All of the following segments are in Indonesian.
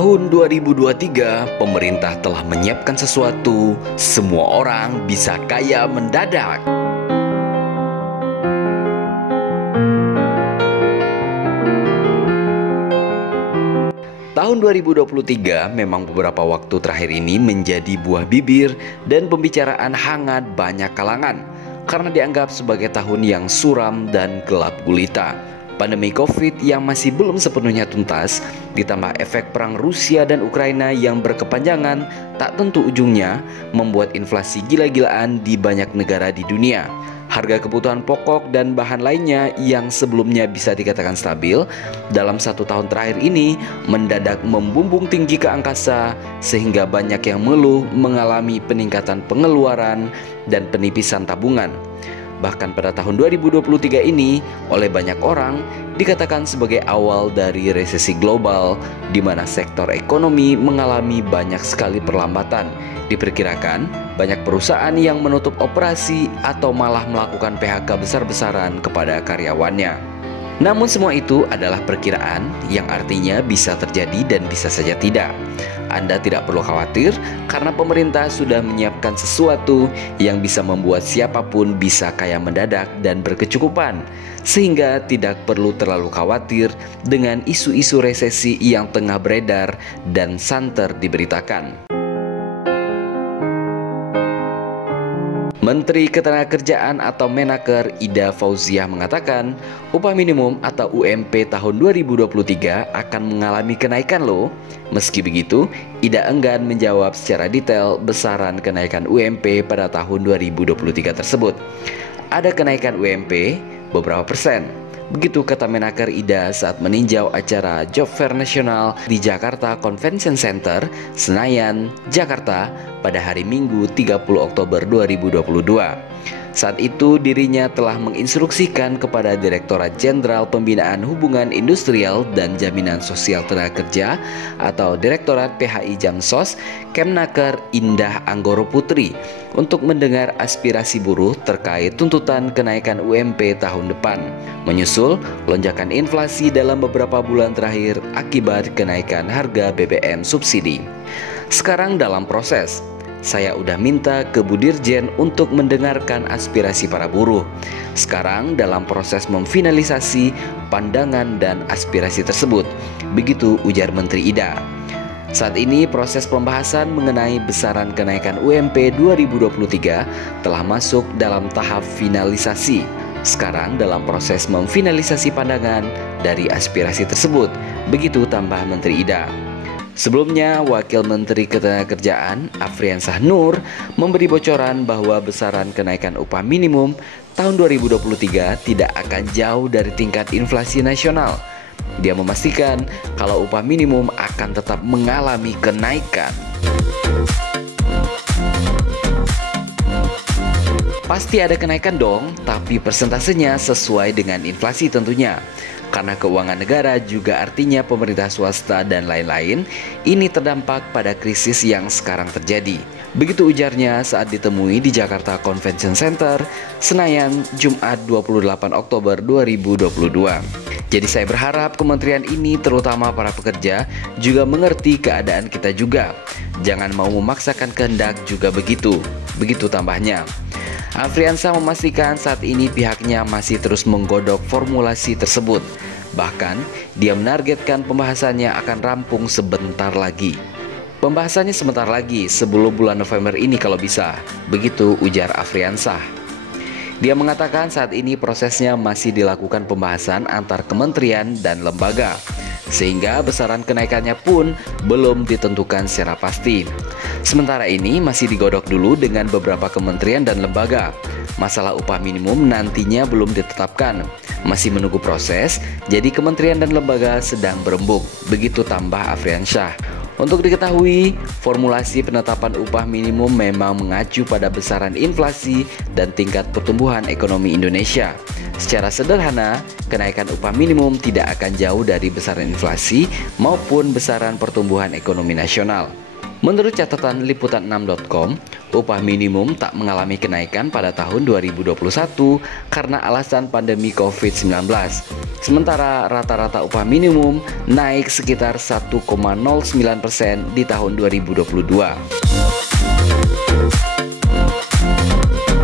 Tahun 2023, pemerintah telah menyiapkan sesuatu, semua orang bisa kaya mendadak. Tahun 2023 memang beberapa waktu terakhir ini menjadi buah bibir dan pembicaraan hangat banyak kalangan karena dianggap sebagai tahun yang suram dan gelap gulita. Pandemi COVID yang masih belum sepenuhnya tuntas, ditambah efek perang Rusia dan Ukraina yang berkepanjangan tak tentu ujungnya, membuat inflasi gila-gilaan di banyak negara di dunia. Harga kebutuhan pokok dan bahan lainnya yang sebelumnya bisa dikatakan stabil, dalam 1 tahun terakhir ini mendadak membumbung tinggi ke angkasa, sehingga banyak yang mengeluh mengalami peningkatan pengeluaran dan penipisan tabungan. Bahkan pada tahun 2023 ini, oleh banyak orang dikatakan sebagai awal dari resesi global, di mana sektor ekonomi mengalami banyak sekali perlambatan. Diperkirakan banyak perusahaan yang menutup operasi atau malah melakukan PHK besar-besaran kepada karyawannya. Namun semua itu adalah perkiraan yang artinya bisa terjadi dan bisa saja tidak. Anda tidak perlu khawatir karena pemerintah sudah menyiapkan sesuatu yang bisa membuat siapapun bisa kaya mendadak dan berkecukupan. Sehingga tidak perlu terlalu khawatir dengan isu-isu resesi yang tengah beredar dan santer diberitakan. Menteri Ketenagakerjaan atau Menaker Ida Fauziah mengatakan upah minimum atau UMP tahun 2023 akan mengalami kenaikan loh. Meski begitu, Ida enggan menjawab secara detail besaran kenaikan UMP pada tahun 2023 tersebut. Ada kenaikan UMP beberapa persen. Begitu kata Menaker Ida saat meninjau acara Job Fair Nasional di Jakarta Convention Center, Senayan, Jakarta pada hari Minggu 30 Oktober 2022. Saat itu dirinya telah menginstruksikan kepada Direktorat Jenderal Pembinaan Hubungan Industrial dan Jaminan Sosial Tenaga Kerja atau Direktorat PHI Jamsos, Kemnaker Indah Anggoro Putri untuk mendengar aspirasi buruh terkait tuntutan kenaikan UMP tahun depan, menyusul lonjakan inflasi dalam beberapa bulan terakhir akibat kenaikan harga BBM subsidi. Sekarang dalam proses. Saya udah minta ke Bu Dirjen untuk mendengarkan aspirasi para buruh. Sekarang dalam proses memfinalisasi pandangan dan aspirasi tersebut. Begitu ujar Menteri Ida. Saat ini proses pembahasan mengenai besaran kenaikan UMP 2023 telah masuk dalam tahap finalisasi. Sekarang dalam proses memfinalisasi pandangan dari aspirasi tersebut. Begitu tambah Menteri Ida. Sebelumnya, Wakil Menteri Ketenagakerjaan Afriyansah Nur memberi bocoran bahwa besaran kenaikan upah minimum tahun 2023 tidak akan jauh dari tingkat inflasi nasional. Dia memastikan kalau upah minimum akan tetap mengalami kenaikan. Pasti ada kenaikan dong, tapi persentasenya sesuai dengan inflasi tentunya. Karena keuangan negara juga artinya pemerintah swasta dan lain-lain, ini terdampak pada krisis yang sekarang terjadi. Begitu ujarnya saat ditemui di Jakarta Convention Center, Senayan, Jumat 28 Oktober 2022. Jadi saya berharap kementerian ini terutama para pekerja juga mengerti keadaan kita juga. Jangan mau memaksakan kehendak juga begitu. Begitu tambahnya. Afriyansah memastikan saat ini pihaknya masih terus menggodok formulasi tersebut. Bahkan, dia menargetkan pembahasannya akan rampung sebentar lagi. Pembahasannya sebentar lagi sebelum bulan November ini kalau bisa. Begitu ujar Afriyansah. Dia mengatakan saat ini prosesnya masih dilakukan pembahasan antar kementerian dan lembaga, sehingga besaran kenaikannya pun belum ditentukan secara pasti. Sementara ini masih digodok dulu dengan beberapa kementerian dan lembaga. Masalah upah minimum nantinya belum ditetapkan, masih menunggu proses, jadi kementerian dan lembaga sedang berembuk. Begitu tambah Afriyansah. Untuk diketahui, formulasi penetapan upah minimum memang mengacu pada besaran inflasi dan tingkat pertumbuhan ekonomi Indonesia. Secara sederhana, kenaikan upah minimum tidak akan jauh dari besaran inflasi maupun besaran pertumbuhan ekonomi nasional. Menurut catatan liputan6.com, upah minimum tak mengalami kenaikan pada tahun 2021 karena alasan pandemi COVID-19. Sementara rata-rata upah minimum naik sekitar 1,09% di tahun 2022.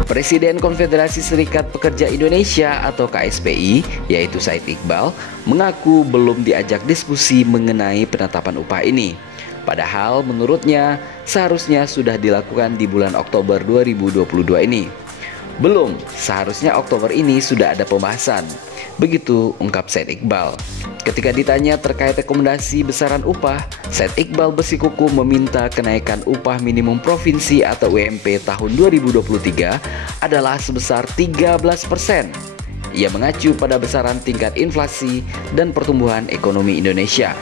Presiden Konfederasi Serikat Pekerja Indonesia atau KSPI, yaitu Said Iqbal, mengaku belum diajak diskusi mengenai penetapan upah ini. Padahal menurutnya seharusnya sudah dilakukan di bulan Oktober 2022 ini. Belum, seharusnya Oktober ini sudah ada pembahasan. Begitu ungkap Said Iqbal. Ketika ditanya terkait rekomendasi besaran upah, Said Iqbal bersikukuh meminta kenaikan upah minimum provinsi atau UMP tahun 2023 adalah sebesar 13%. Ia mengacu pada besaran tingkat inflasi dan pertumbuhan ekonomi Indonesia.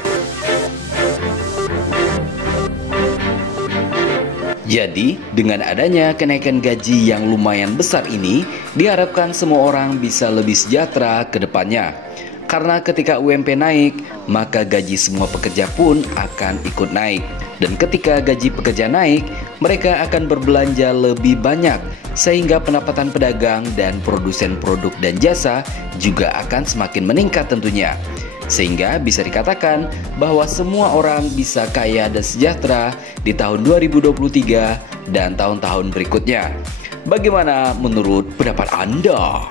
Jadi, dengan adanya kenaikan gaji yang lumayan besar ini, diharapkan semua orang bisa lebih sejahtera ke depannya. Karena ketika UMP naik, maka gaji semua pekerja pun akan ikut naik. Dan ketika gaji pekerja naik, mereka akan berbelanja lebih banyak, sehingga pendapatan pedagang dan produsen produk dan jasa juga akan semakin meningkat tentunya. Sehingga bisa dikatakan bahwa semua orang bisa kaya dan sejahtera di tahun 2023 dan tahun-tahun berikutnya. Bagaimana menurut pendapat Anda?